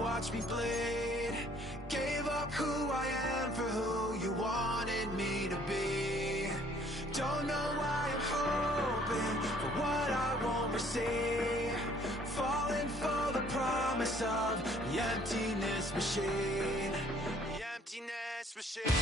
watch me bleed. Gave up who I am for who you wanted me to be. Don't know why I'm hoping for what I won't receive. Falling for the promise of the emptiness machine. The emptiness machine.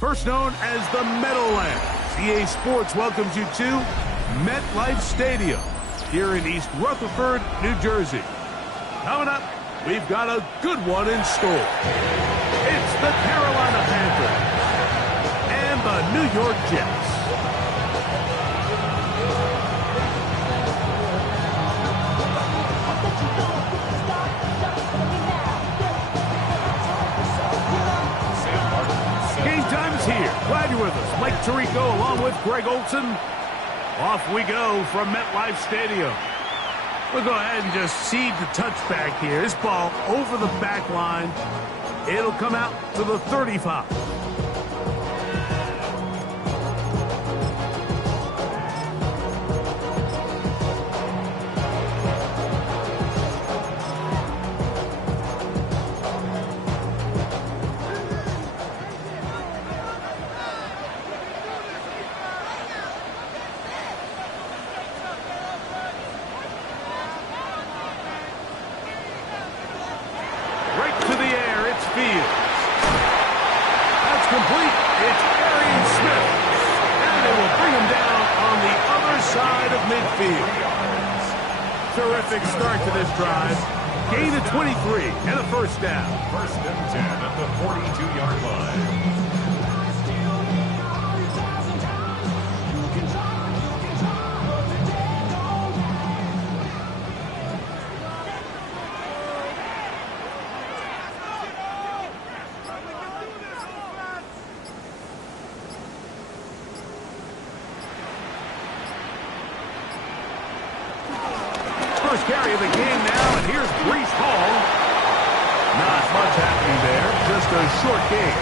First known as the Meadowlands, EA Sports welcomes you to MetLife Stadium here in East Rutherford, New Jersey. Coming up, we've got a good one in store. It's the Carolina Panthers and the New York Jets. Time is here. Glad you're with us. Mike Tirico along with Greg Olson. Off we go from MetLife Stadium. We'll go ahead and just seed the touchback here. This ball over the back line. It'll come out to the 35. Terrific start to this drive. Gain of 23 and a first down. First and 10 at the 42-yard line. First carry of the game now, and here's Breece Hall. Not much happening there, just a short game.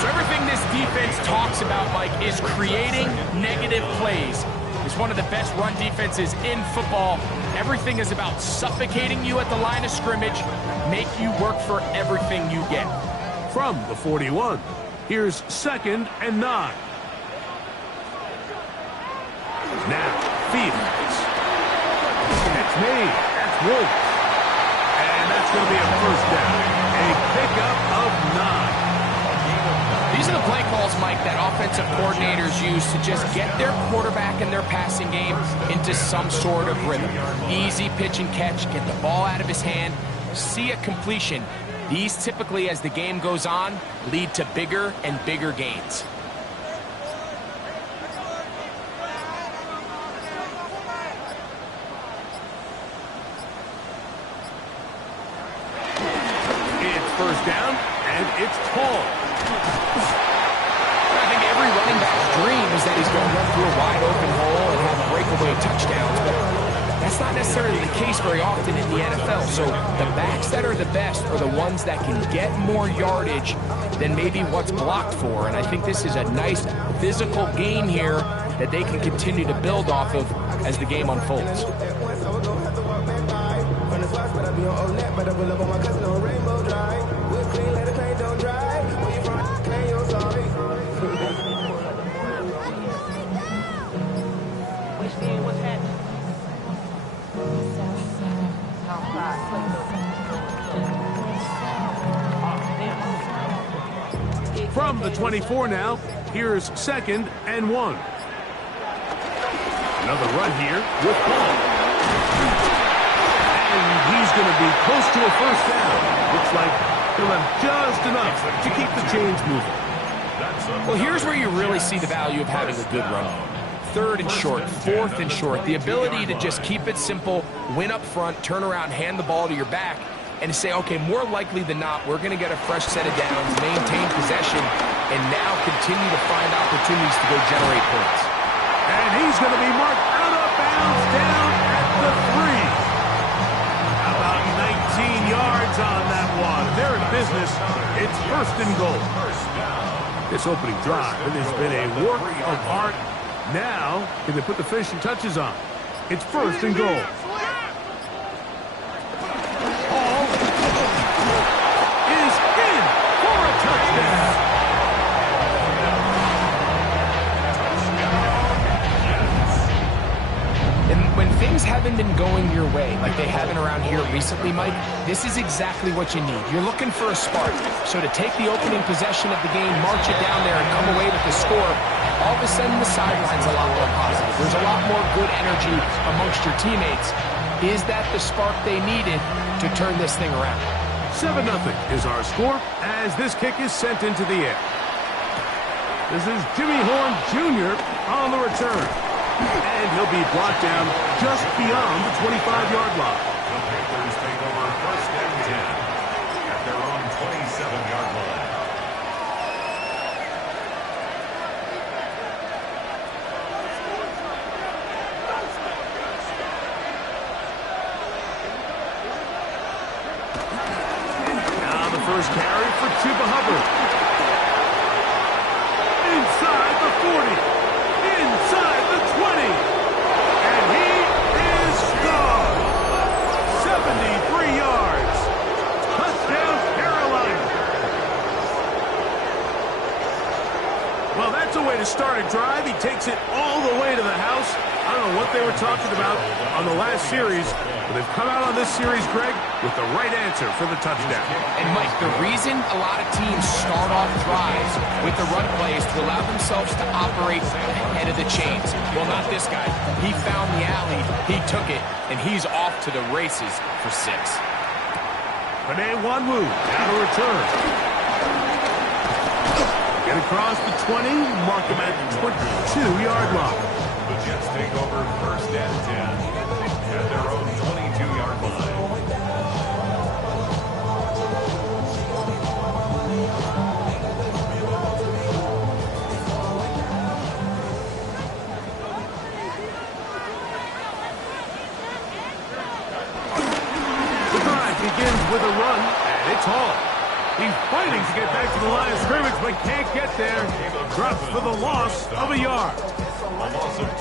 So everything this defense talks about, Mike, is creating negative plays. It's one of the best run defenses in football. Everything is about suffocating you at the line of scrimmage, make you work for everything you get. From the 41, here's 2nd and 9. Now, Fields. That's me. That's Wolf. And that's going to be a first down. A pickup of 9. These are the play calls, Mike, that offensive coordinators use to just get their quarterback and their passing game into some sort of rhythm. Easy pitch and catch, get the ball out of his hand, see a completion. These typically, as the game goes on, lead to bigger and bigger gains. First down, and it's tall. I think every running back's dream is that he's going to run through a wide open hole and have breakaway touchdowns, but that's not necessarily the case very often in the NFL. So the backs that are the best are the ones that can get more yardage than maybe what's blocked for, and I think this is a nice physical gain here that they can continue to build off of as the game unfolds. From the 24 now, here's 2nd and 1. Another run here with ball. And he's going to be close to a first down. Looks like he'll have just enough to keep the chains moving. Well, here's where you really see the value of having a good run. 3rd and short, 4th and short. The ability to just keep it simple, win up front, turn around, hand the ball to your back, and say, okay, more likely than not, we're going to get a fresh set of downs, maintain possession, and now continue to find opportunities to go generate points. And he's going to be marked out of bounds down at the 3. About 19 yards on that one. They're in business. It's 1st and goal. This opening drive, it has been a work of art. Now, can they put the finishing touches on? It's 1st and goal. Ball is in for a touchdown. And when things haven't been going your way, like they haven't around here recently, Mike, this is exactly what you need. You're looking for a spark. So to take the opening possession of the game, march it down there, and come away with the score, all of a sudden the sideline's a lot more positive. There's a lot more good energy amongst your teammates. Is that the spark they needed to turn this thing around? 7-0 is our score as this kick is sent into the air. This is Jimmy Horn Jr. on the return. And he'll be brought down just beyond the 25-yard line. The Panthers take over 1st and 10 at their own 27-yard line. Now the first carry for Chuba Hubbard. Inside the 40. Inside the 20. And he is gone. 73 yards. Touchdown, Carolina. Well, that's a way to start a drive. He takes it all the way to the house. I don't know what they were talking about on the last series, but they've come out on this series, Greg, with the right answer for the touchdown. And, Mike, the reason a lot of teams start off drives with the run plays to allow themselves to operate ahead of the chains. Well, not this guy. He found the alley, he took it, and he's off to the races for 6. Panay Wanwu, now to return. Get across the 20, mark him at the 22-yard line. The Jets take over 1st and 10 at their own 22-yard line. The drive begins with a run, and it's Hall. He's fighting to get back to the line of scrimmage, but can't get there. Drops for the loss of a yard.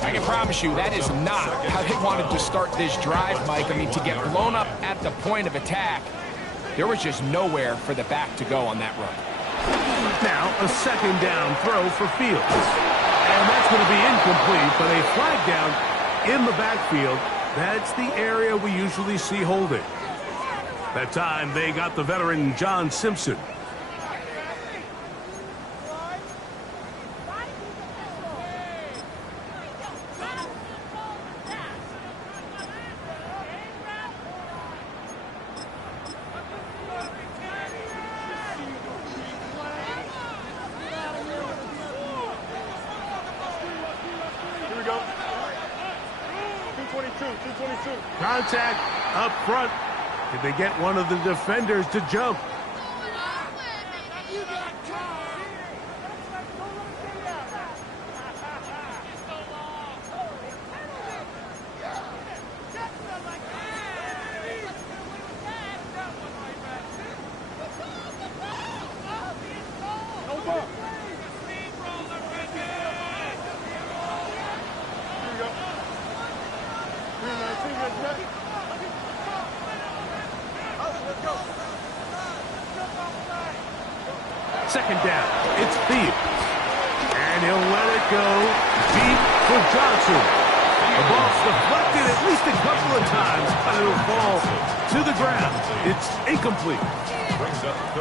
I can promise you that is not how they wanted to start this drive, Mike. I mean, to get blown up at the point of attack, there was just nowhere for the back to go on that run. Now a 2nd down throw for Fields. And that's going to be incomplete, but a flag down in the backfield. That's the area we usually see holding. That time they got the veteran John Simpson. Contact up front. Did they get one of the defenders to jump? Second down, it's Fields. And he'll let it go deep for Johnson. The ball's deflected at least a couple of times, but it'll fall to the ground. It's incomplete.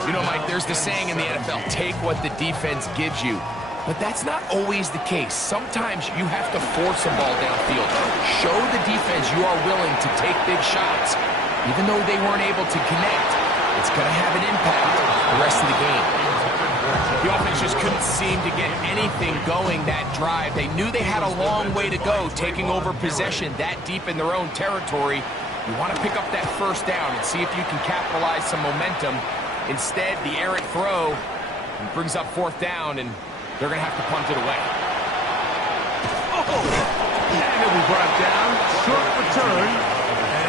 You know, Mike, there's the saying in the NFL, take what the defense gives you. But that's not always the case. Sometimes you have to force a ball downfield. Show the defense you are willing to take big shots. Even though they weren't able to connect, it's going to have an impact the rest of the game. The offense just couldn't seem to get anything going that drive. They knew they had a long way to go, taking over possession that deep in their own territory. You want to pick up that first down and see if you can capitalize some momentum. Instead, the errant throw brings up fourth down, and they're going to have to punt it away. And it'll be brought down. Short return,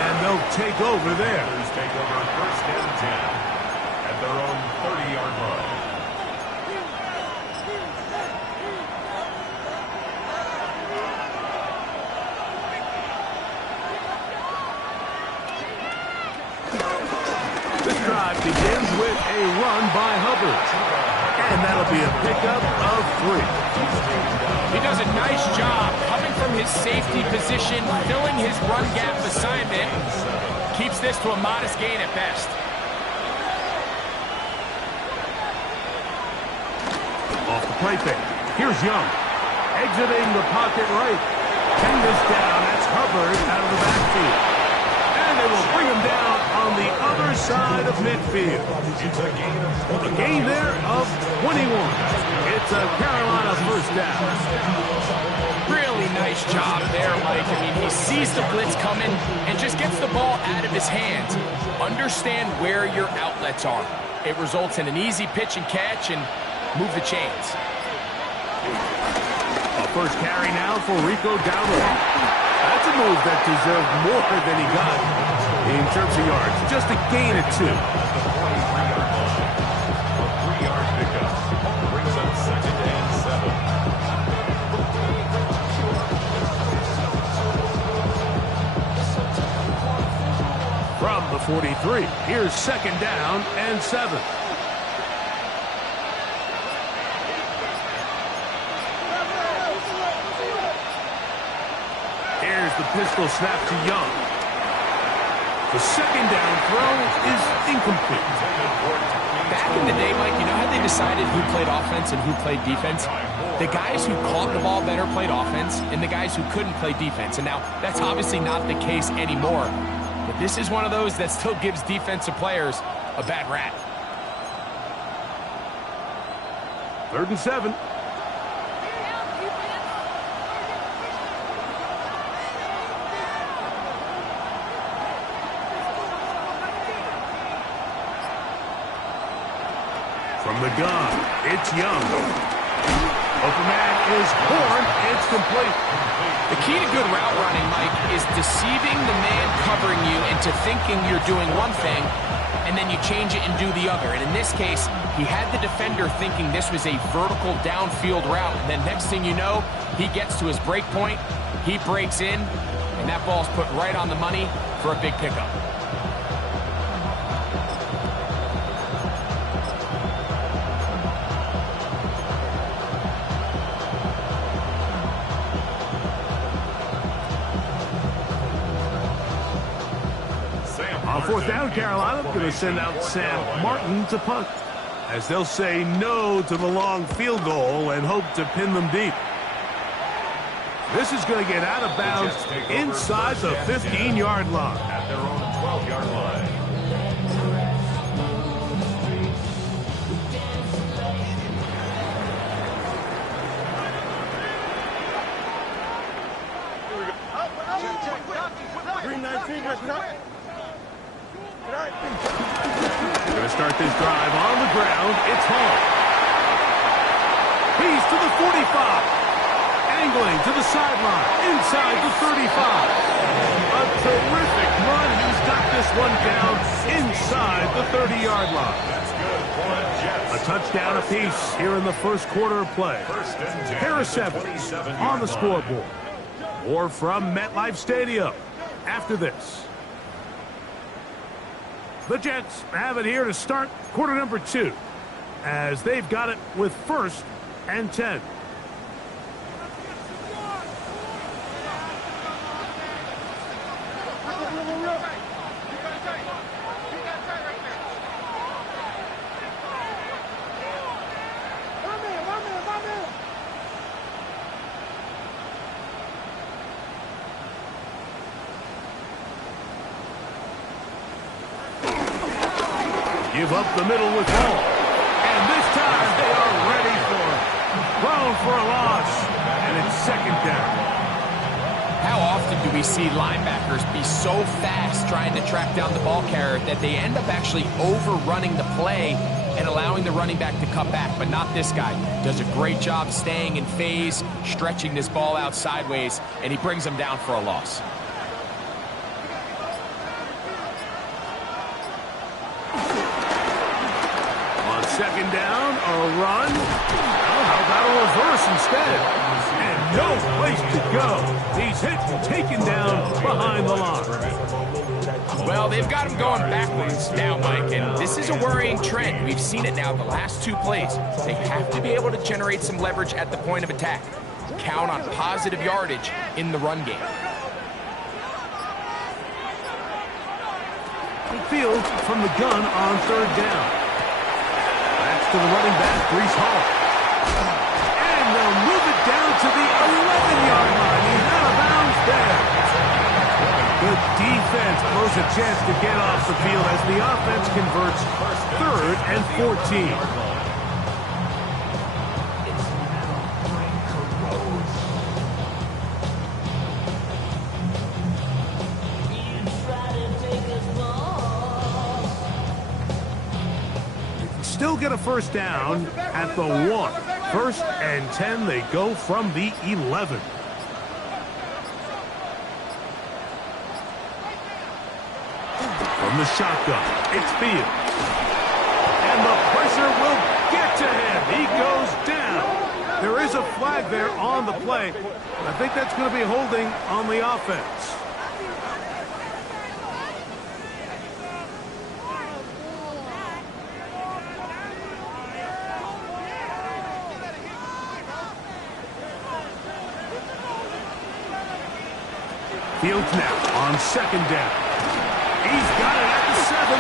and they'll take over there. Take over first and 10 at their own 30-yard line. This drive begins with a run by Hubbard. And that'll be a pickup of 3. He does a nice job coming from his safety position, filling his run gap assignment. Keeps this to a modest gain at best. Off the play fake. Here's Young. Exiting the pocket right. Pin this down. That's Hubbard out of the backfield. And they will bring him down on the other side of midfield. A gain there of 21. It's a Carolina first down. Really nice job there, Mike. I mean, he sees the blitz coming and just gets the ball out of his hands. Understand where your outlets are. It results in an easy pitch and catch and move the chains. A first carry now for Rico Dowdle. That's a move that deserved more than he got in terms of yards. Just a gain of 2. A 3-yard pickup brings up second and 7. From the 43, here's second down and 7. Here's the pistol snap to Young. The second down throw is incomplete. Back in the day, Mike, you know how they decided who played offense and who played defense? The guys who caught the ball better played offense, and the guys who couldn't play defense. And now, that's obviously not the case anymore. But this is one of those that still gives defensive players a bad rap. 3rd and 7. From the gun, it's Young. Open man is Horn. It's complete. The key to good route running, Mike, is deceiving the man covering you into thinking you're doing one thing, and then you change it and do the other. And in this case, he had the defender thinking this was a vertical downfield route. And then next thing you know, he gets to his break point, he breaks in, and that ball's put right on the money for a big pickup. On 4th down, Carolina going to send out Sam Martin to punt, as they'll say no to the long field goal and hope to pin them deep. This is going to get out of bounds inside the 15-yard line. At their own 12-yard line. We're going to start this drive on the ground. It's Hall. He's to the 45. Angling to the sideline. Inside the 35. A terrific run. He's got this one down inside the 30-yard line. That's good for the Jets. A touchdown apiece here in the first quarter of play. First and 10 Pair of at the 7 27-yard on the line. scoreboard. More from MetLife Stadium after this. The Jets have it here to start quarter number 2, as they've got it with 1st and 10. Give up the middle with ball. And this time they are ready for it. Thrown for a loss. And it's second down. How often do we see linebackers be so fast trying to track down the ball carrier that they end up actually overrunning the play and allowing the running back to cut back? But not this guy. Does a great job staying in phase, stretching this ball out sideways, and he brings him down for a loss. On second down, a run. Well, how about a reverse instead? And no place to go. He's hit and taken down behind the line. Well, they've got him going backwards now, Mike, and this is a worrying trend. We've seen it now the last two plays. They have to be able to generate some leverage at the point of attack. Count on positive yardage in the run game. Field from the gun on third down. That's to the running back, Breece Hall. And they'll move it down to the 11-yard line. He's out of bounds there. Good defense blows a chance to get off the field as the offense converts third and 14. Still get a first down at the 1. First and 10, they go from the 11. From the shotgun, it's Fields. And the pressure will get to him. He goes down. There is a flag there on the play. I think that's going to be holding on the offense. Fields now on second down. He's got it at the 7.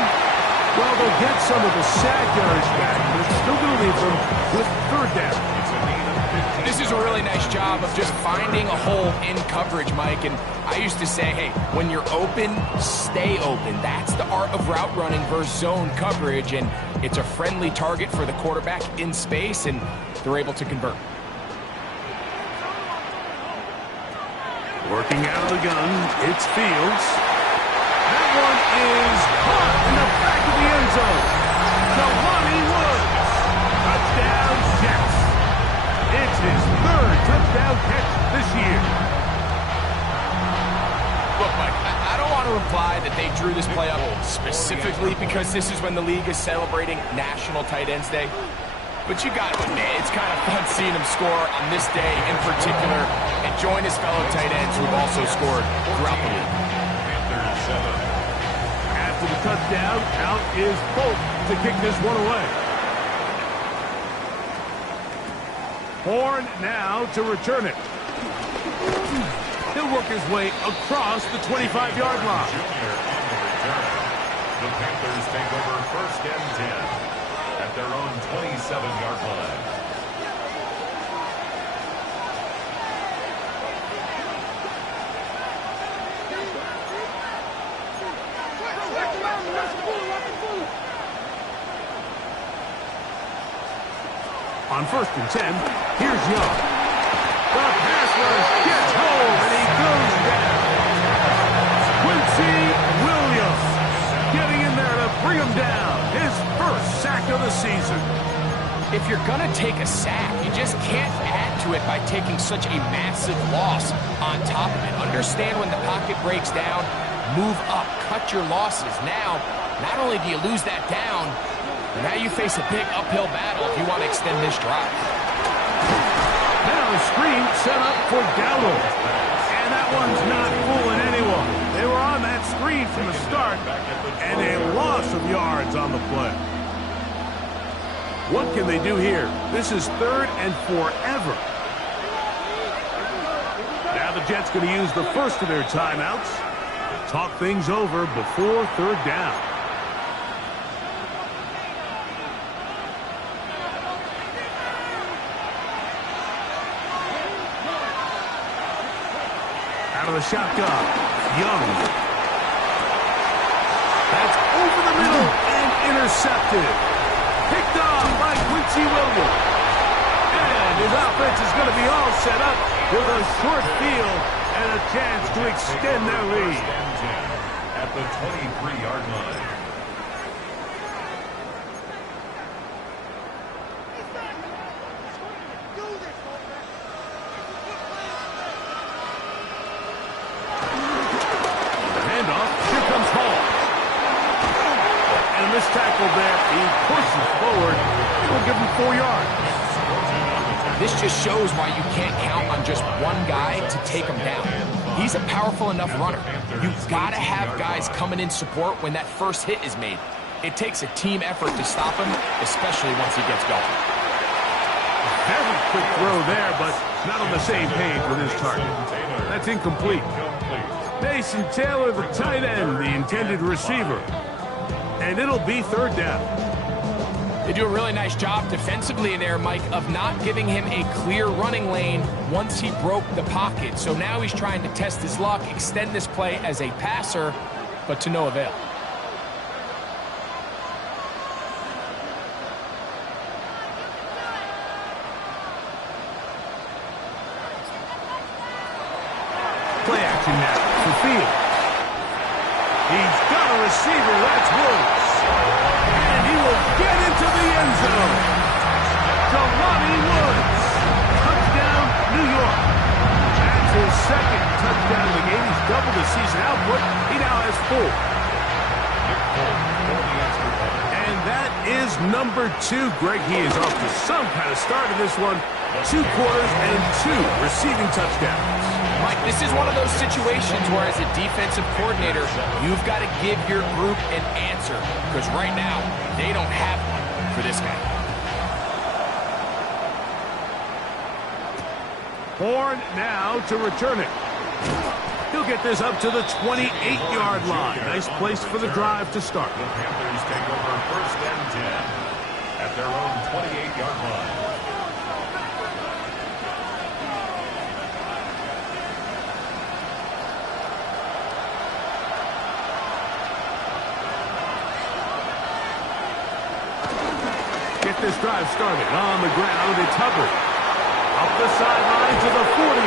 Well, they'll get some of the sack yards back, but it's still going to leave them with third down. This is a really nice job of just finding a hole in coverage, Mike. And I used to say, hey, when you're open, stay open. That's the art of route running versus zone coverage. And it's a friendly target for the quarterback in space, and they're able to convert. Working out of the gun, it's Fields. That one is caught in the back of the end zone. Jelani Woods. Touchdown, Jets. It's his third touchdown catch this year. Look, Mike, I don't want to imply that they drew this play up specifically because this is when the league is celebrating National Tight Ends Day. But you got to admit, it's kind of fun seeing him score on this day in particular and join his fellow tight ends who've also scored throughout the league. After the touchdown, out is Polk to kick this one away. Horn now to return it. He'll work his way across the 25-yard line. The Panthers take over first and 10. At their own 27-yard line. On first and 10, here's Young. The pass rush gets home, and he goes down. Quincy Williams getting in there to bring him down. His first sack of the season. If you're going to take a sack, you just can't add to it by taking such a massive loss on top of it. Understand when the pocket breaks down, move up, cut your losses. Now, not only do you lose that down, but now you face a big uphill battle if you want to extend this drive. Now a screen set up for Dowdle. And that one's not fooling anyone. They were on that screen from the start, and a loss of yards on the play. What can they do here? This is third and forever. Now the Jets going to use the first of their timeouts to talk things over before third down. Out of the shotgun, Young. That's over the middle and intercepted. Picked off by Quincy Williams. And his offense is going to be all set up with a short field and a chance to extend their lead. At the 23-yard line. This tackle there, he pushes forward. We'll give him 4 yards. This just shows why you can't count on just one guy to take him down. He's a powerful enough runner. You've got to have guys coming in support when that first hit is made. It takes a team effort to stop him, especially once he gets going. Very quick throw there, but not on the same page with his target. That's incomplete. Mason Taylor, the tight end, the intended receiver. And it'll be 3rd down. They do a really nice job defensively there, Mike, of not giving him a clear running lane once he broke the pocket. So now he's trying to test his luck, extend this play as a passer, but to no avail. Play action now for Fields. He's got a receiver, that's Woods. And he will get into the end zone. Jelani Woods. Touchdown, New York. That's his 2nd touchdown of the game. He's doubled his season output. He now has 4. And that is number 2. Greg, he is off to some kind of start in this one. 2 quarters and 2 receiving touchdowns. Mike, this is one of those situations where as a defensive coordinator, you've got to give your group an answer. Because right now, they don't have one for this guy. Horn now to return it. He'll get this up to the 28-yard line. Nice place for the drive to start. The Panthers take over 1st and 10 at their own 28-yard line. This drive started on the ground. It's Hubbard. Up the sideline to the 40.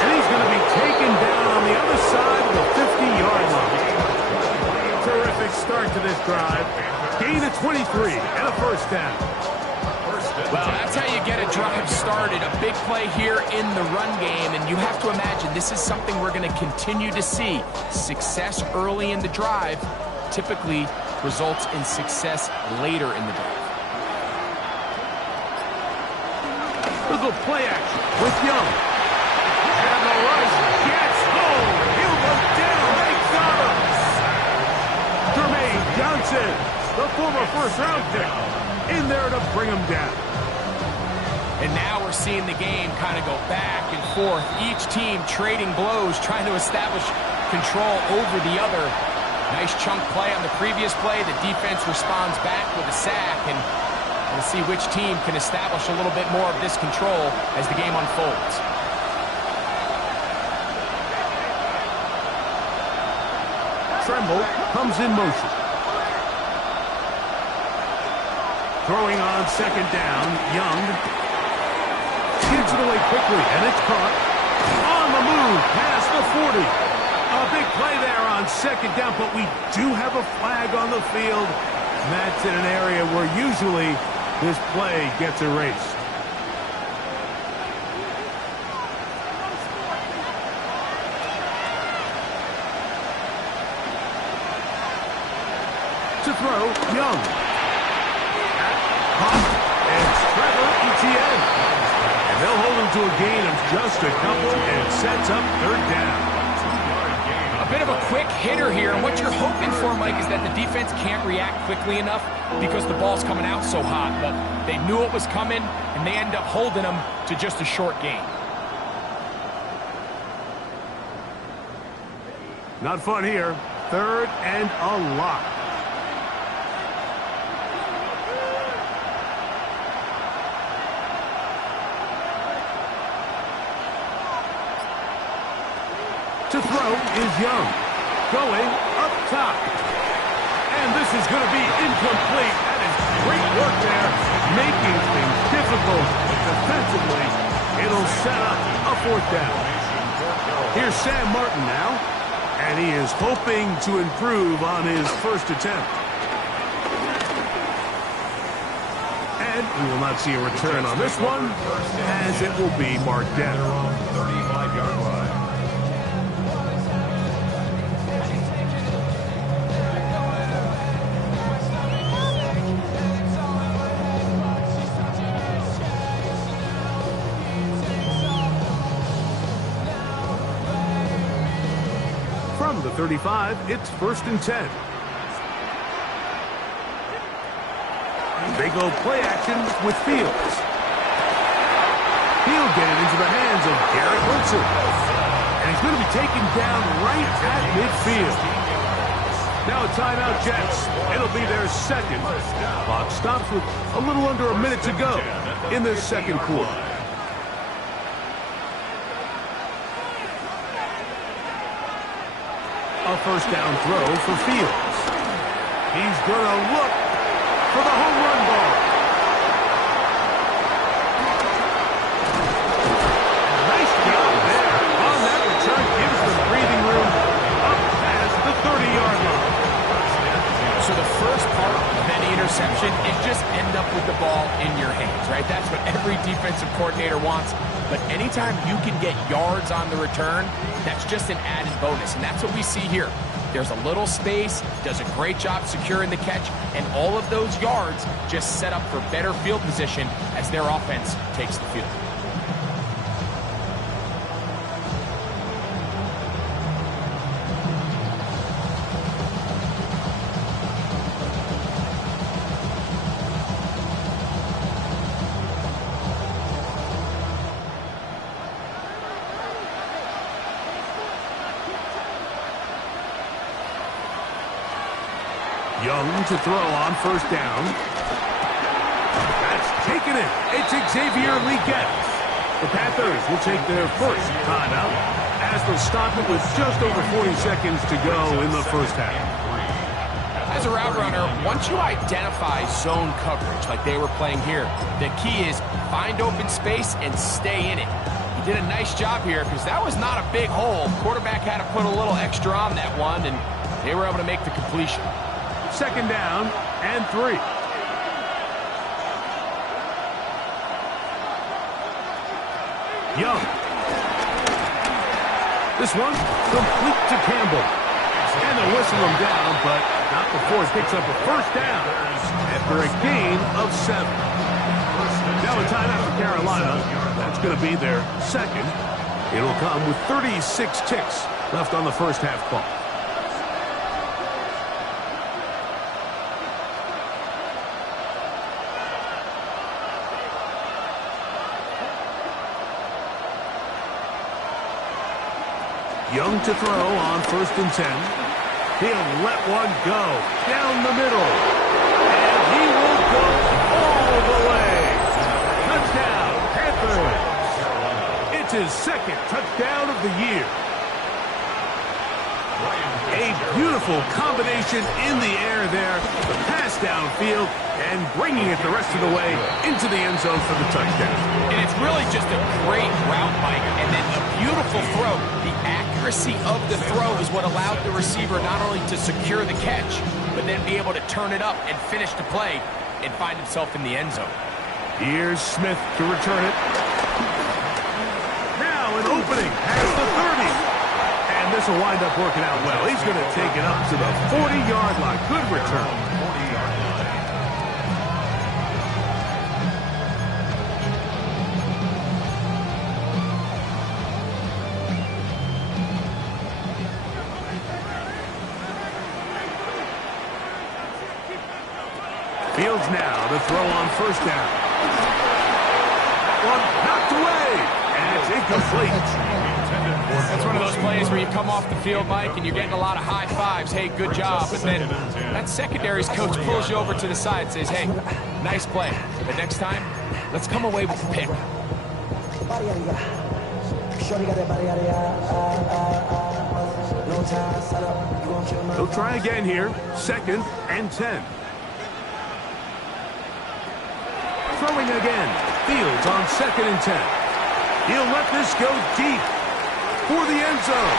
And he's going to be taken down on the other side of the 50-yard line. Terrific start to this drive. Gain of 23 and a 1st down. Well, that's how you get a drive started. A big play here in the run game. And you have to imagine this is something we're going to continue to see. Success early in the drive typically results in success later in the drive. Little play action with Young. And the rush gets home. He'll go down. They got him. Jermaine Johnson, the former 1st-round pick, in there to bring him down. And now we're seeing the game kind of go back and forth. Each team trading blows, trying to establish control over the other. Nice chunk play on the previous play. The defense responds back with a sack, and we'll see which team can establish a little bit more of this control as the game unfolds. Tremble comes in motion. Throwing on 2nd down, Young. Gives it away quickly, and it's caught. On the move, past the 40. A big play there on 2nd down, but we do have a flag on the field. And that's in an area where usually this play gets erased. To throw, Young. Caught, and it's Trevor Etienne. And they'll hold him to a gain of just a couple, and sets up 3rd down. A bit of a quick hitter here. And what you're hoping for, Mike, is that the defense can't react quickly enough because the ball's coming out so hot. But they knew it was coming, and they end up holding them to just a short gain. Not fun here. 3rd and a lot. To throw is Young. Going up top. And this is going to be incomplete. That is great work there, making things difficult defensively. It'll set up a 4th down. Here's Sam Martin now, and he is hoping to improve on his first attempt. And we will not see a return on this one, as it will be marked down. 35-yard line. From the 35, it's 1st and 10. They go play action with Fields. He'll get it into the hands of Garrett Wilson. And he's going to be taken down right at midfield. Now a timeout, Jets. It'll be their 2nd. Clock stops with a little under a minute to go in the 2nd quarter. A 1st down throw for Fields. He's going to look for the home run ball. Nice job there. On that return, gives them breathing room up past the 30-yard line. So the first part of any interception is just end up with the ball in your hands, right? That's what every defensive coordinator wants. But anytime you can get yards on the return, that's just an added bonus. And that's what we see here. There's a little space, does a great job securing the catch, and all of those yards just set up for better field position as their offense takes the field. Young to throw on 1st down. That's taken it. It's Xavier Legette. The Panthers will take their 1st timeout as they'll stop it with just over 40 seconds to go in the 1st half. As a route runner, once you identify zone coverage like they were playing here, the key is find open space and stay in it. He did a nice job here because that was not a big hole. Quarterback had to put a little extra on that one, and they were able to make the completion. 2nd down and 3. Young. This one complete to Campbell. And they'll whistle him down, but not before he picks up a 1st down after a gain of 7. Now a timeout for Carolina. That's going to be their 2nd. It'll come with 36 ticks left on the 1st half clock. Young to throw on 1st and 10. He'll let one go down the middle. And he will go all the way. Touchdown, Panthers. It's his 2nd touchdown of the year. A beautiful combination in the air there. The pass downfield and bringing it the rest of the way into the end zone for the touchdown. And it's really just a great route, Mike, and then a beautiful throw. The accuracy of the throw is what allowed the receiver not only to secure the catch, but then be able to turn it up and finish the play and find himself in the end zone. Here's Smith to return it. Now an opening past the 30. And this will wind up working out well. He's going to take it up to the 40-yard line. Good return. 40-yard line. Fields now to throw on 1st down. That one knocked away. And it's incomplete. That's one of those plays where you come off the field, Mike, and you're getting a lot of high fives. Hey, good job. But then that secondary's coach pulls you over to the side and says, hey, nice play. But next time, let's come away with the pick. He'll try again here. 2nd and 10. Throwing again. Fields on 2nd and 10. He'll let this go deep for the end zone.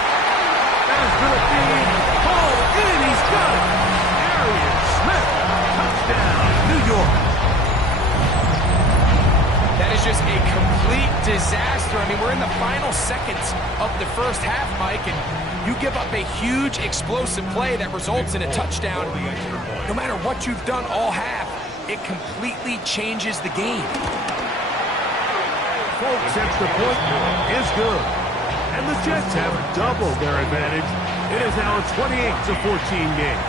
That is going to be hauled in. He's got it. Arian Smith. Touchdown, New York. That is just a complete disaster. I mean, we're in the final seconds of the first half, Mike, and you give up a huge explosive play that results in a touchdown. No matter what you've done all half, it completely changes the game. Folks, extra point is good. And the Jets have doubled their advantage. It is now a 28-14 game.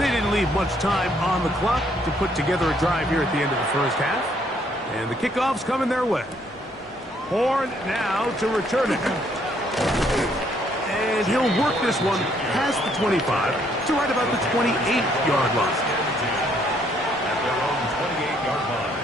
They didn't leave much time on the clock to put together a drive here at the end of the first half. And the kickoff's coming their way. Horn now to return it. And he'll work this one past the 25 to right about the 28-yard line. At their own 28-yard line.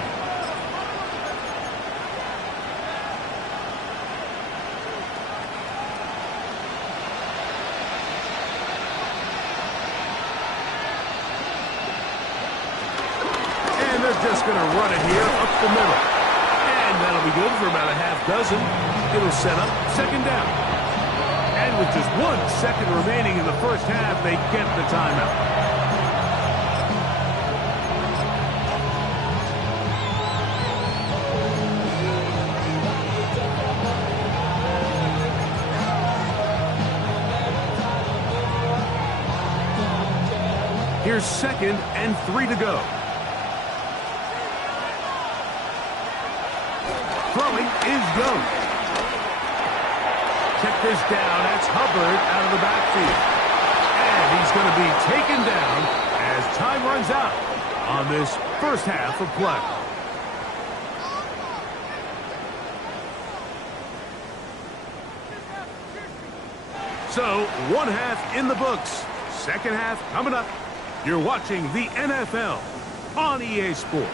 And they're just going to run it here up the middle. And that'll be good for about a half dozen. It'll set up 2nd down. And with just 1 second remaining in the first half, they get the timeout. Here's 2nd and 3 to go. Throwing is Young. Check this down. That's Hubbard out of the backfield. And he's going to be taken down as time runs out on this first half of play. So, 1 half in the books. 2nd half coming up. You're watching the NFL on EA Sports.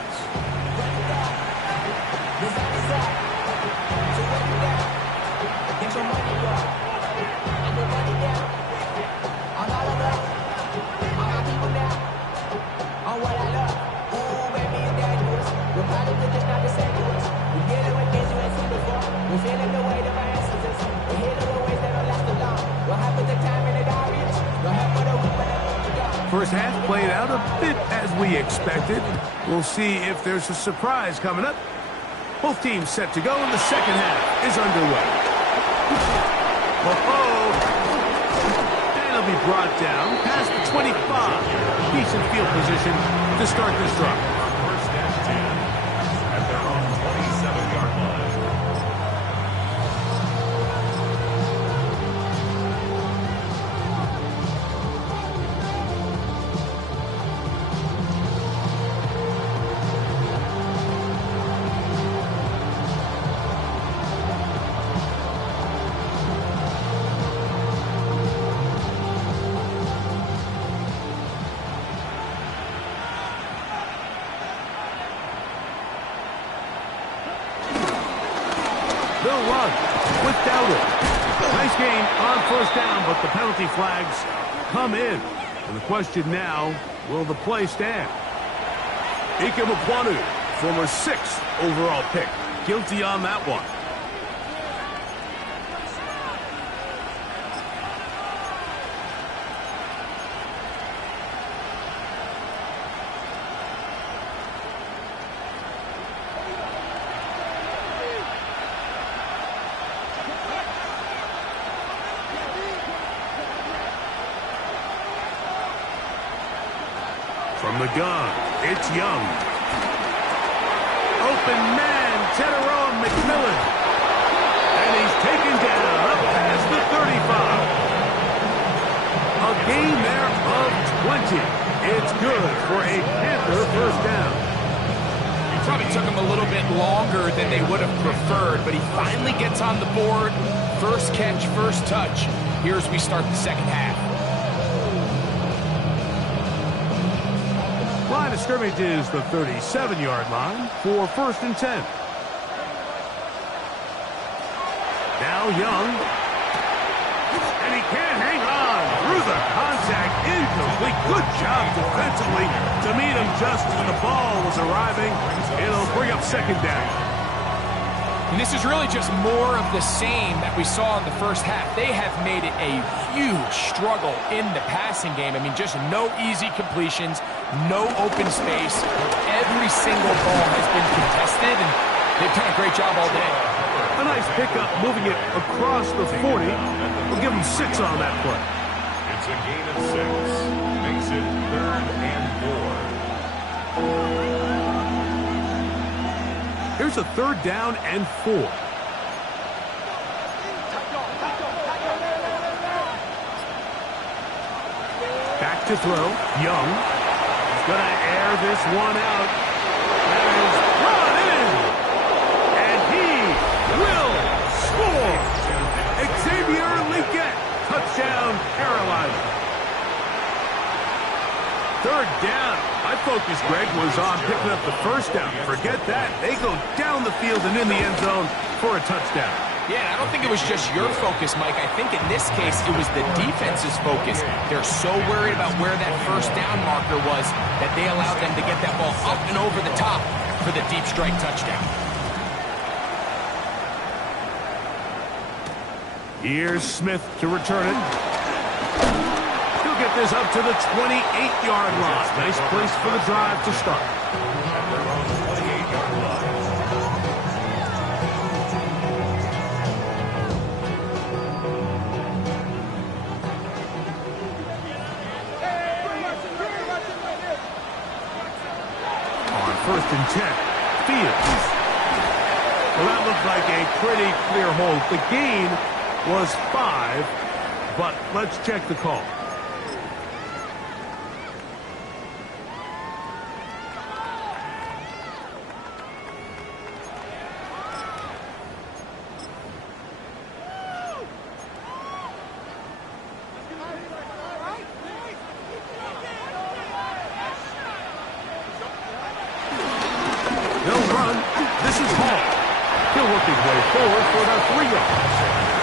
First half played out a bit as we expected. We'll see if there's a surprise coming up. Both teams set to go, and the second half is underway. And he'll be brought down past the 25. Decent field position to start this drive. First and 10 at their own 27-yard line. They'll run with Dowdle. Nice gain on 1st down, but the penalty flags come in. And the question now, will the play stand? Ike Mkwanu, former 6th overall pick. Guilty on that one. From the gun, it's Young. Open man, Teteroa McMillan. And he's taken down up past the 35. A gain there of 20. It's good for a Panther 1st down. It probably took him a little bit longer than they would have preferred, but he finally gets on the board. First catch, first touch. Here as we start the second half. Line of scrimmage is the 37-yard line for 1st and 10. Now Young. And he can't hang on. Through the contact, incomplete. Good job defensively to meet him just as the ball was arriving. It'll bring up second down. And this is really just more of the same that we saw in the first half. They have made it a huge struggle in the passing game. I mean, just no easy completions, no open space. Every single ball has been contested, and they've done a great job all day. A nice pickup moving it across the 40. We'll give them 6 on that play. It's a gain of 6. Makes it 3rd and 4. Here's a 3rd down and 4. Back to throw. Young. He's going to air this one out. That is brought in. And he will score. Xavier Legette. Touchdown, Carolina. 3rd down. My focus, Greg, was on picking up the first down. Forget that. They go down the field and in the end zone for a touchdown. Yeah, I don't think it was just your focus, Mike. I think in this case, it was the defense's focus. They're so worried about where that first down marker was that they allowed them to get that ball up and over the top for the deep strike touchdown. Here's Smith to return it. He'll get this up to the 28-yard line. Nice place for the drive to start. At their own 28-yard line. On 1st and 10, Fields. Well, that looked like a pretty clear hold. The gain was 5, but let's check the call. They'll run. This is Hall. He'll work his way forward for about 3 yards.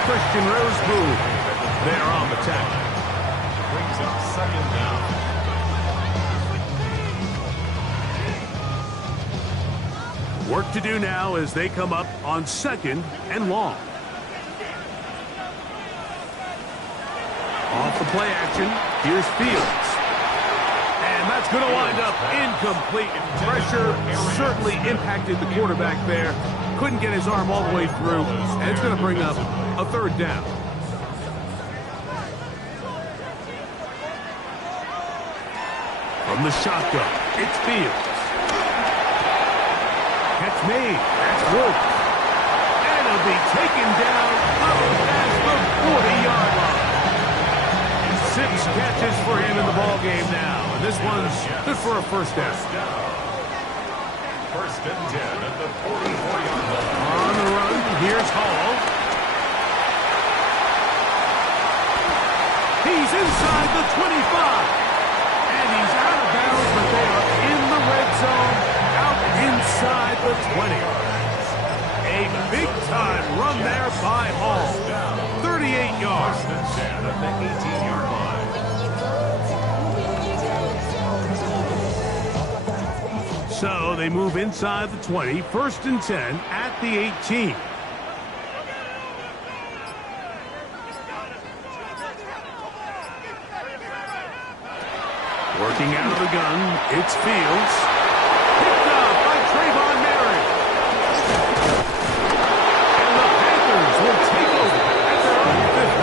Christian Rosebou there on the tackle. Brings up 2nd down. Work to do now as they come up on 2nd and long. Off the play action, here's Fields. And that's going to wind up incomplete. Pressure certainly impacted the quarterback there. Couldn't get his arm all the way through, and it's going to bring up a 3rd down. From the shotgun, it's Fields. Catch made. That's Wolf. And it'll be taken down past the 40-yard line. 6 catches for him in the ballgame now. And this one's good for a 1st down. 1st and 10 at the 44-yard line. On the run, here's Hall. He's inside the 25. And he's out of bounds, but they are in the red zone, out inside the 20. A big-time run there by Hall. 38 yards. 1st and 10 at the 18-yard line. So they move inside the 20, 1st and 10 at the 18. Working out of the gun, it's Fields. Picked up by Trayvon Merritt. And the Panthers will take over at their own 15.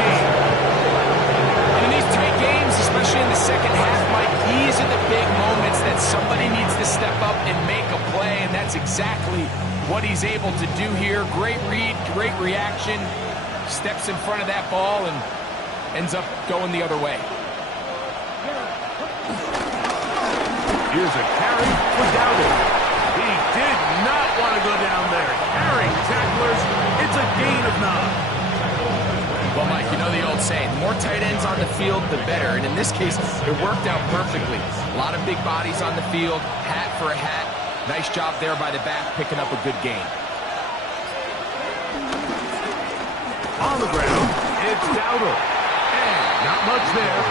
And in these tight games, especially in the second half, Mike, these are the big moments that somebody needs to step up and make a play, and that's exactly what he's able to do here. Great read, great reaction, steps in front of that ball and ends up going the other way. Here's a carry for Dowdle. He did not want to go down there. Carrying tacklers, it's a gain of 9. Well, Mike, you know the old saying, the more tight ends on the field, the better. And in this case, it worked out perfectly. A lot of big bodies on the field, hat for a hat. Nice job there by the back, picking up a good gain. On the ground, it's Dowdle. And not much there.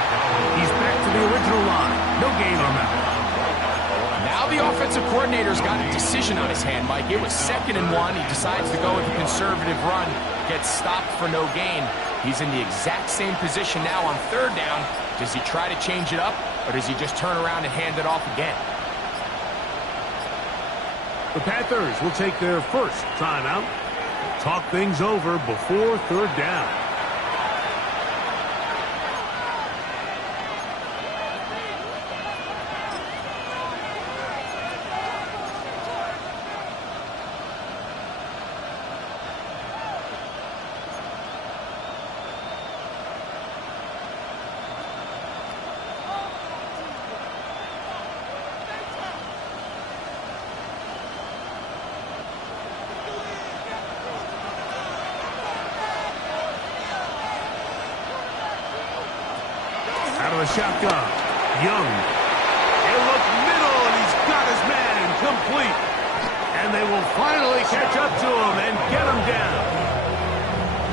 He's back to the original line. No gain on that. Now the offensive coordinator's got a decision on his hand, Mike. It was 2nd and 1. He decides to go with a conservative run. Gets stopped for no gain. He's in the exact same position now on 3rd down. Does he try to change it up, or does he just turn around and hand it off again? The Panthers will take their first timeout. Talk things over before 3rd down. Out of the shotgun, Young. He'll look middle, and he's got his man complete. And they will finally catch up to him and get him down.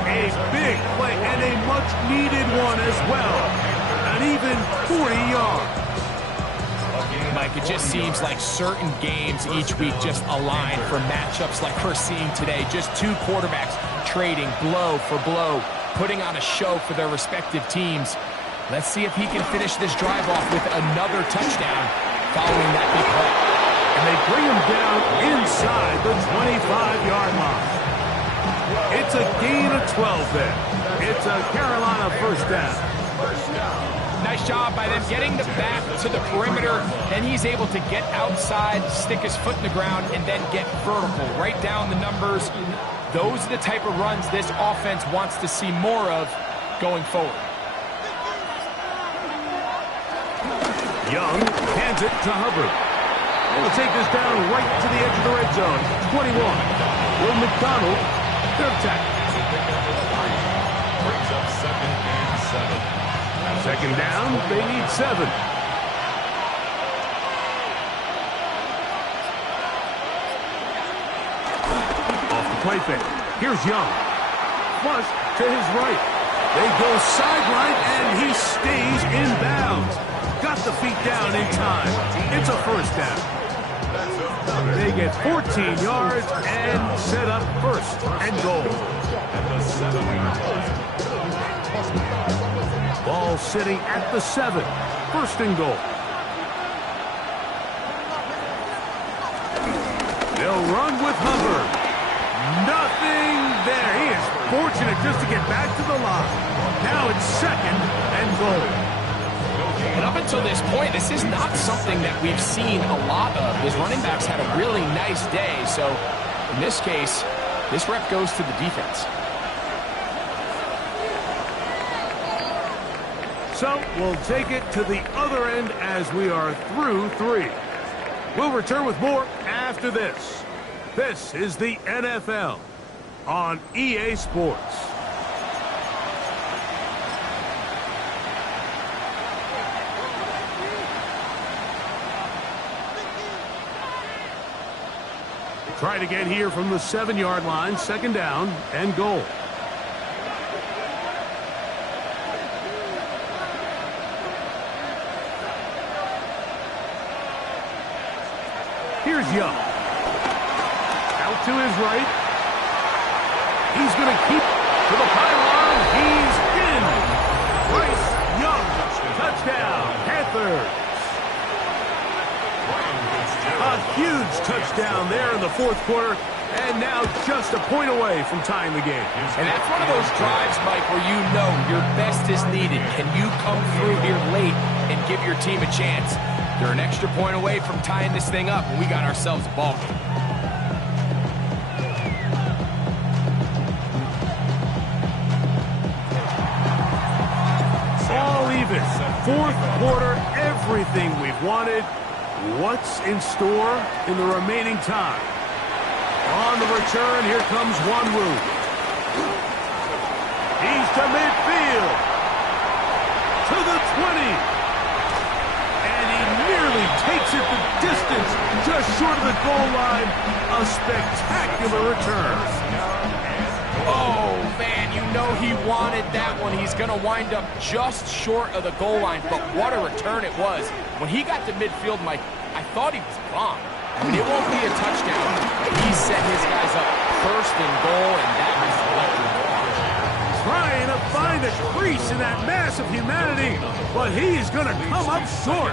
A big play and a much-needed one as well. An even 40 yards. Mike, it just seems like certain games each week just align for matchups like we're seeing today. Just two quarterbacks trading blow for blow, putting on a show for their respective teams. Let's see if he can finish this drive off with another touchdown following that big play. And they bring him down inside the 25-yard line. It's a gain of 12 there. It's a Carolina first down. Nice job by them getting the back to the perimeter. Then he's able to get outside, stick his foot in the ground, and then get vertical. Right down the numbers. Those are the type of runs this offense wants to see more of going forward. Young hands it to Hubbard. They will take this down right to the edge of the red zone. 21. Will McDonald, third tackle. Brings up 2nd and 7. 2nd down, they need 7. Off the play fake. Here's Young. Flush to his right. They go sideline, and he stays in bounds. Got the feet down in time. It's a first down. They get 14 yards and set up 1st and goal. Ball sitting at the 7. 1st and goal. They'll run with Hubbard. Nothing there. He is fortunate just to get back to the line. Now it's 2nd and goal. And up until this point, this is not something that we've seen a lot of. His running backs had a really nice day. So in this case, this rep goes to the defense. So we'll take it to the other end as we are through 3. We'll return with more after this. This is the NFL on EA Sports. Try to get here from the 7-yard line, 2nd down and goal. Here's Young. Out to his right. He's going to keep to the pylon. He's in. Bryce Young. Touchdown, Panthers. A huge touchdown there in the 4th quarter, and now just a point away from tying the game. And that's one of those drives, Mike, where you know your best is needed. Can you come through here late and give your team a chance? They're an extra point away from tying this thing up, and we got ourselves a ball game. All even. 4th quarter, everything we've wanted. What's in store in the remaining time? On the return, here comes Wanwu. He's to midfield. To the 20. And he nearly takes it the distance, just short of the goal line. A spectacular return. Oh, man, you know he wanted that one. He's going to wind up just short of the goal line, but what a return it was. When he got to midfield, Mike, I thought he was gone. I mean, it won't be a touchdown, but he set his guys up first and goal, and that was electric. Trying to find a crease in that mass of humanity, but he's going to come up short.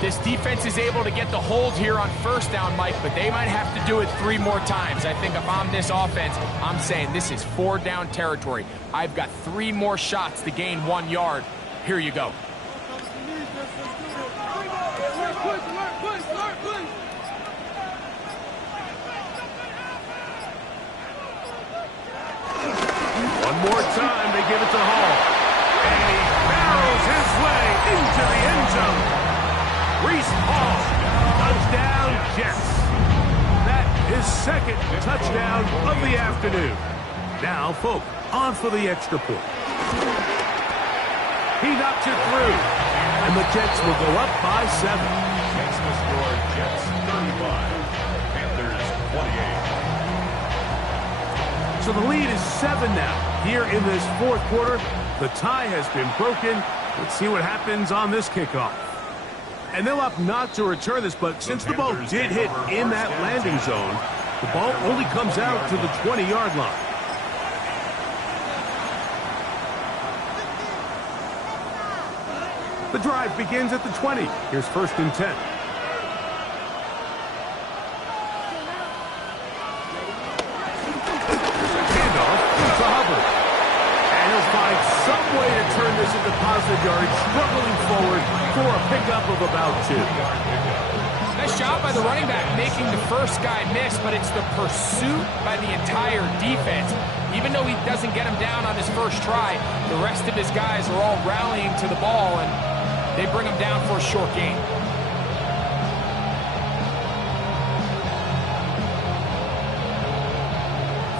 This defense is able to get the hold here on first down, Mike, but they might have to do it 3 more times. I think if I'm this offense, I'm saying this is 4 down territory. I've got 3 more shots to gain 1 yard. Here you go. One more time, they give it to Hall. And he barrels his way into the end zone. Reese Hall, touchdown Jets. That is second touchdown of the afternoon. Now, Folk on for the extra point. He knocks it through, and the Jets will go up by 7. Makes the score Jets 35, Panthers 28. So the lead is 7 now. Here in this fourth quarter, the tie has been broken. Let's see what happens on this kickoff. And they'll opt not to return this, but since the ball did hit in that landing zone, the ball only comes out to the 20-yard line. The drive begins at the 20. Here's 1st and 10. Handoff to Hubbard. And he'll find some way to turn this into positive yards, struggling forward for a pickup of about 2. Nice job by the running back making the first guy miss, but it's the pursuit by the entire defense. Even though he doesn't get him down on his first try, the rest of his guys are all rallying to the ball, and they bring him down for a short gain.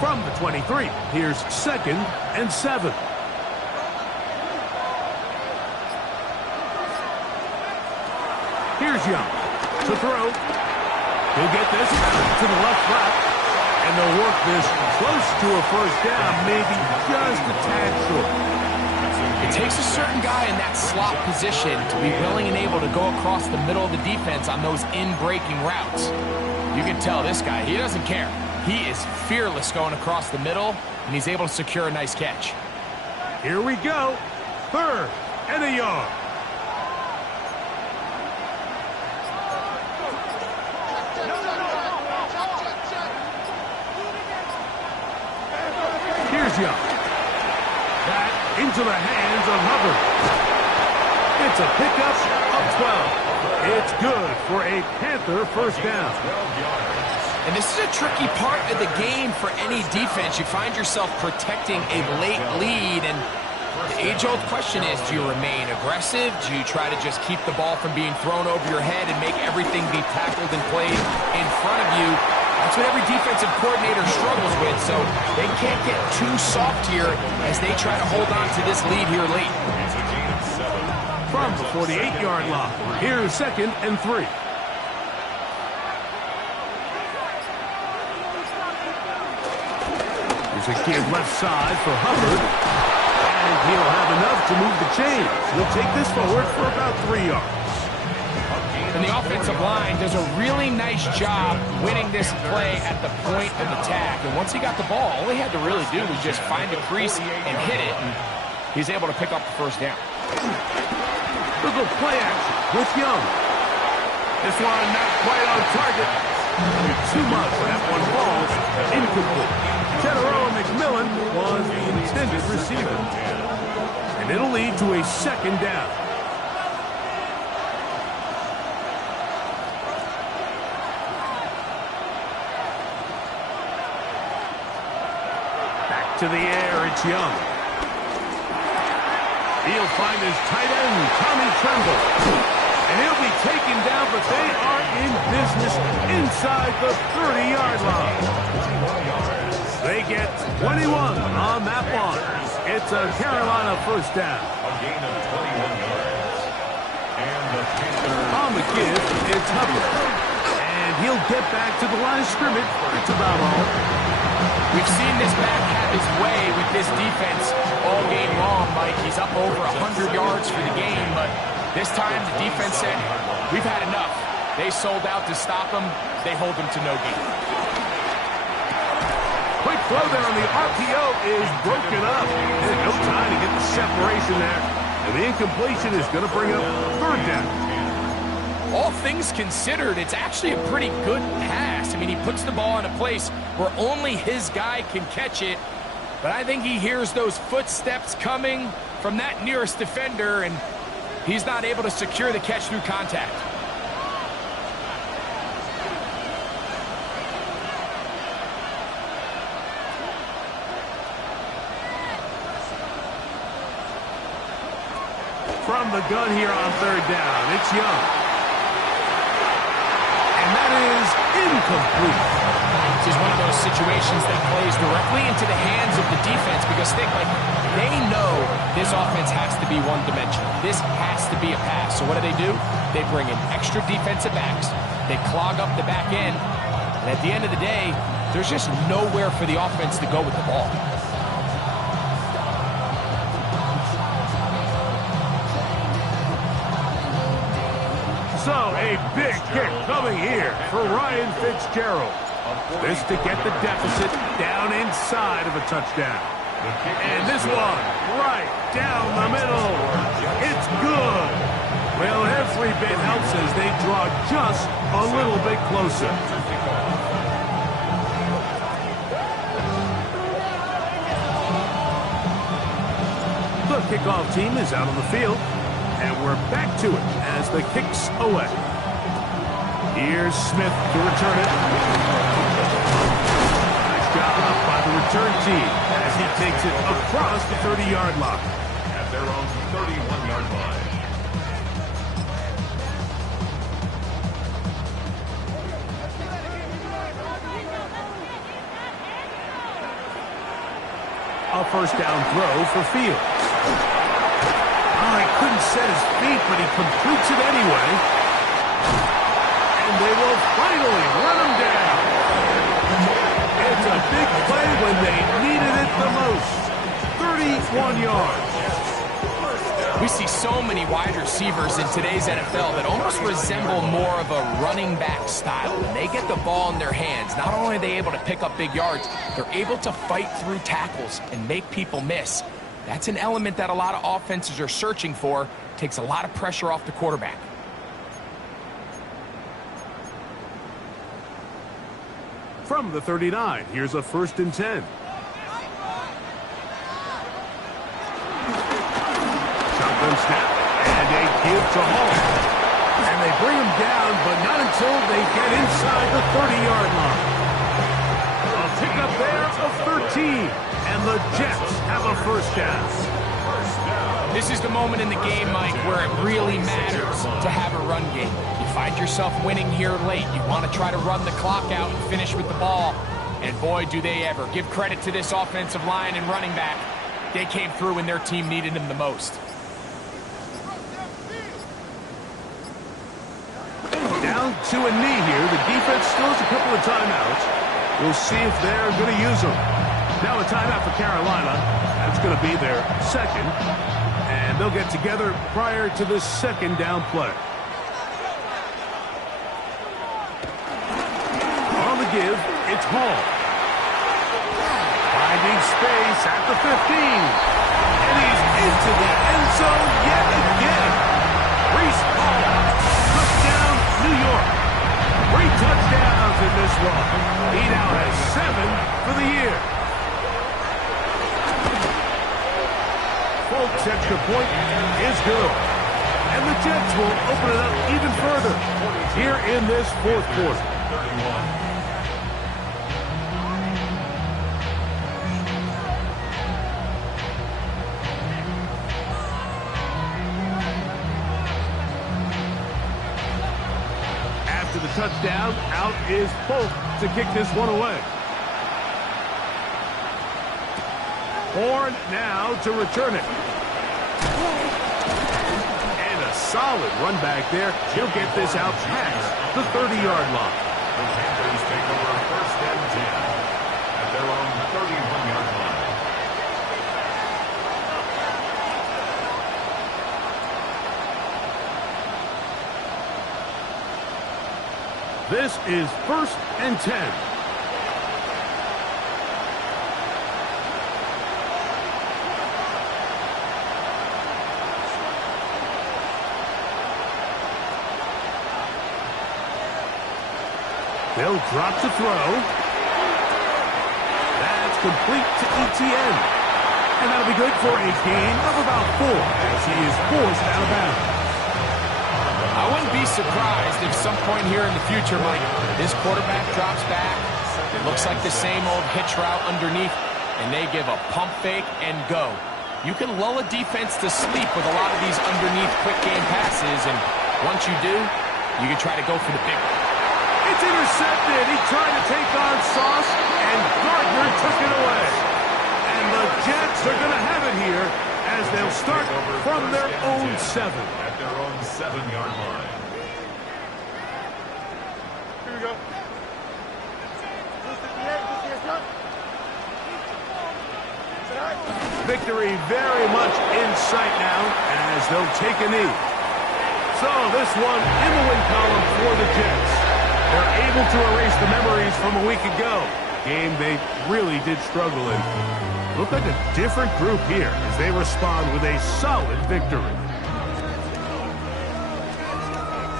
From the 23, here's 2nd and 7. Here's Young to throw. He'll get this out to the left flat, and they'll work this close to a first down, maybe just a tad short. It takes a certain guy in that slot position to be willing and able to go across the middle of the defense on those in-breaking routes. You can tell this guy, he doesn't care. He is fearless going across the middle, and he's able to secure a nice catch. Here we go. 3rd and a yard. Here's Young. That into the hands of Hubbard. It's a pickup of 12. It's good for a Panther first down. And this is a tricky part of the game for any defense. You find yourself protecting a late lead, and the age-old question is, do you remain aggressive? Do you try to just keep the ball from being thrown over your head and make everything be tackled and played in front of you? That's what every defensive coordinator struggles with, so they can't get too soft here as they try to hold on to this lead here late. From the 48-yard line, here's 2nd and 3. Here's a give left side for Hubbard, and he'll have enough to move the chains. He'll take this forward for about 3 yards. And the offensive line does a really nice job winning this play at the point of attack. And once he got the ball, all he had to really do was just find a crease and hit it. And he's able to pick up the first down. Look at play action with Young. This one not quite on target. Too much. That one falls incomplete. General McMillan was the intended receiver. And it'll lead to a 2nd down. To the air, it's Young. He'll find his tight end, Tommy Tremble. And he'll be taken down, but they are in business inside the 30-yard line. They get 21 on that one. It's a Carolina first down. A gain of 21 yards. And the Panthers. On the give, it's Hubbard. And he'll get back to the line of scrimmage. That's about all. We've seen this back have his way with this defense all game long, Mike. He's up over 100 yards for the game, but this time the defense said, we've had enough. They sold out to stop him. They hold him to no gain. Quick throw there on the RPO is broken up. There's no time to get the separation there. And the incompletion is going to bring up third down. All things considered, it's actually a pretty good pass. I mean, he puts the ball in a place where only his guy can catch it. But I think he hears those footsteps coming from that nearest defender, and he's not able to secure the catch through contact. From the gun here on third down, it's Young. And that is incomplete. This is one of those situations that plays directly into the hands of the defense because they know this offense has to be one-dimensional. This has to be a pass. So what do? They bring in extra defensive backs. They clog up the back end. And at the end of the day, there's just nowhere for the offense to go with the ball. So a big kick coming here for Ryan Fitzgerald. This to get the deficit down inside of a touchdown. And this one right down the middle. It's good. Well, every bit helps as they draw just a little bit closer. The kickoff team is out on the field. And we're back to it as the kick's away. Here's Smith to return it. Nice job by the return team as he takes it across the 30-yard line. At their own 31-yard line. A first down throw for Fields. He couldn't set his feet, but he completes it anyway. And they will finally run him down. It's a big play when they needed it the most. 31 yards. We see so many wide receivers in today's NFL that almost resemble more of a running back style. When they get the ball in their hands, not only are they able to pick up big yards, they're able to fight through tackles and make people miss. That's an element that a lot of offenses are searching for. Takes a lot of pressure off the quarterback. From the 39, here's a 1st and 10. Shotgun snap, and a give to Hall. And they bring him down, but not until they get inside the 30-yard line. A pickup there of 13. And the Jets have a first down. This is the moment in the game, Mike, where it really matters to have a run game. You find yourself winning here late. You want to try to run the clock out and finish with the ball. And boy, do they ever. Give credit to this offensive line and running back. They came through when their team needed them the most. Down to a knee here. The defense still has a couple of timeouts. We'll see if they're going to use them. Now a timeout for Carolina. That's going to be their second. And they'll get together prior to the second down play. On the give, it's Hall. Finding space at the 15. And he's into the end zone yet again. Reese Hall. Touchdown, New York. 3 touchdowns in this one. He now has 7 for the year. Folks' extra point is good. And the Jets will open it up even further here in this 4th quarter. After the touchdown, out is Polk to kick this one away. Horn now to return it. And a solid run back there. He'll get this out past the 30-yard line. The Panthers take over 1st and 10 at their own 31-yard line. This is 1st and 10. They'll drop to throw. That's complete to ETN. And that'll be good for a gain of about 4 as he is forced out of bounds. I wouldn't be surprised if some point here in the future, Mike, this quarterback drops back. It looks like the same old hitch route underneath, and they give a pump fake and go. You can lull a defense to sleep with a lot of these underneath quick game passes, and once you do, you can try to go for the big one. It's intercepted. He tried to take on Sauce, and Gardner took it away. And the Jets are going to have it here as they'll start from their own 7. At their own 7-yard line. Here we go. Victory very much in sight now as they'll take a knee. So this one in the win column for the Jets. They're able to erase the memories from a week ago. Game they really did struggle in. Look like a different group here as they respond with a solid victory.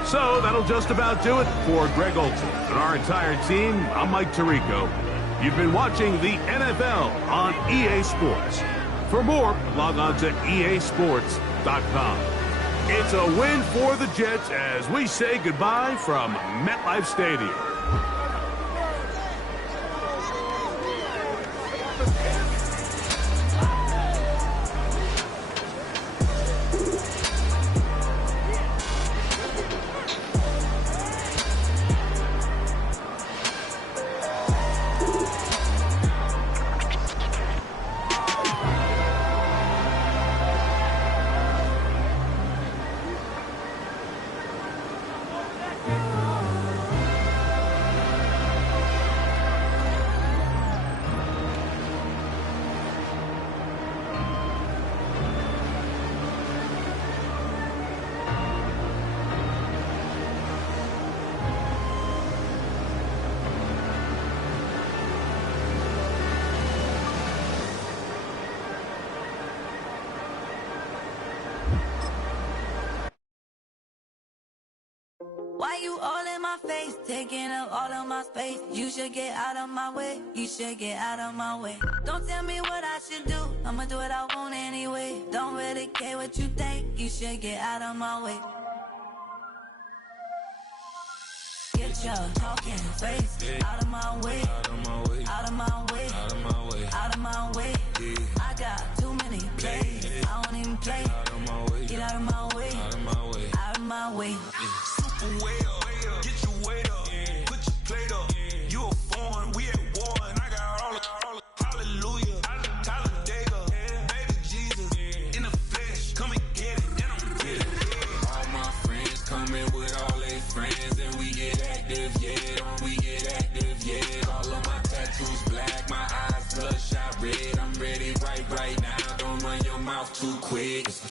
So that'll just about do it for Greg Olson and our entire team. I'm Mike Tirico. You've been watching the NFL on EA Sports. For more, log on to easports.com. It's a win for the Jets as we say goodbye from MetLife Stadium. Why you all in my face, taking up all of my space? You should get out of my way, you should get out of my way. Don't tell me what I should do, I'ma do what I want anyway. Don't really care what you think, you should get out of my way. Get your talking face out of my way, out of my way, out of my way, out of my way, out of my way. I got too many plays, I don't even play. Get out of my way, out of my way, out of my way. Way up, get your weight up, put your plate up. You a foreign, we at war, and I got all the hallelujah, Talladega, baby Jesus, in the flesh, come and get it, and I'm with it. All my friends coming with all their friends, and we get active, yeah, we get active, yeah. All of my tattoos black, my eyes bloodshot red. I'm ready right now, don't run your mouth too quick.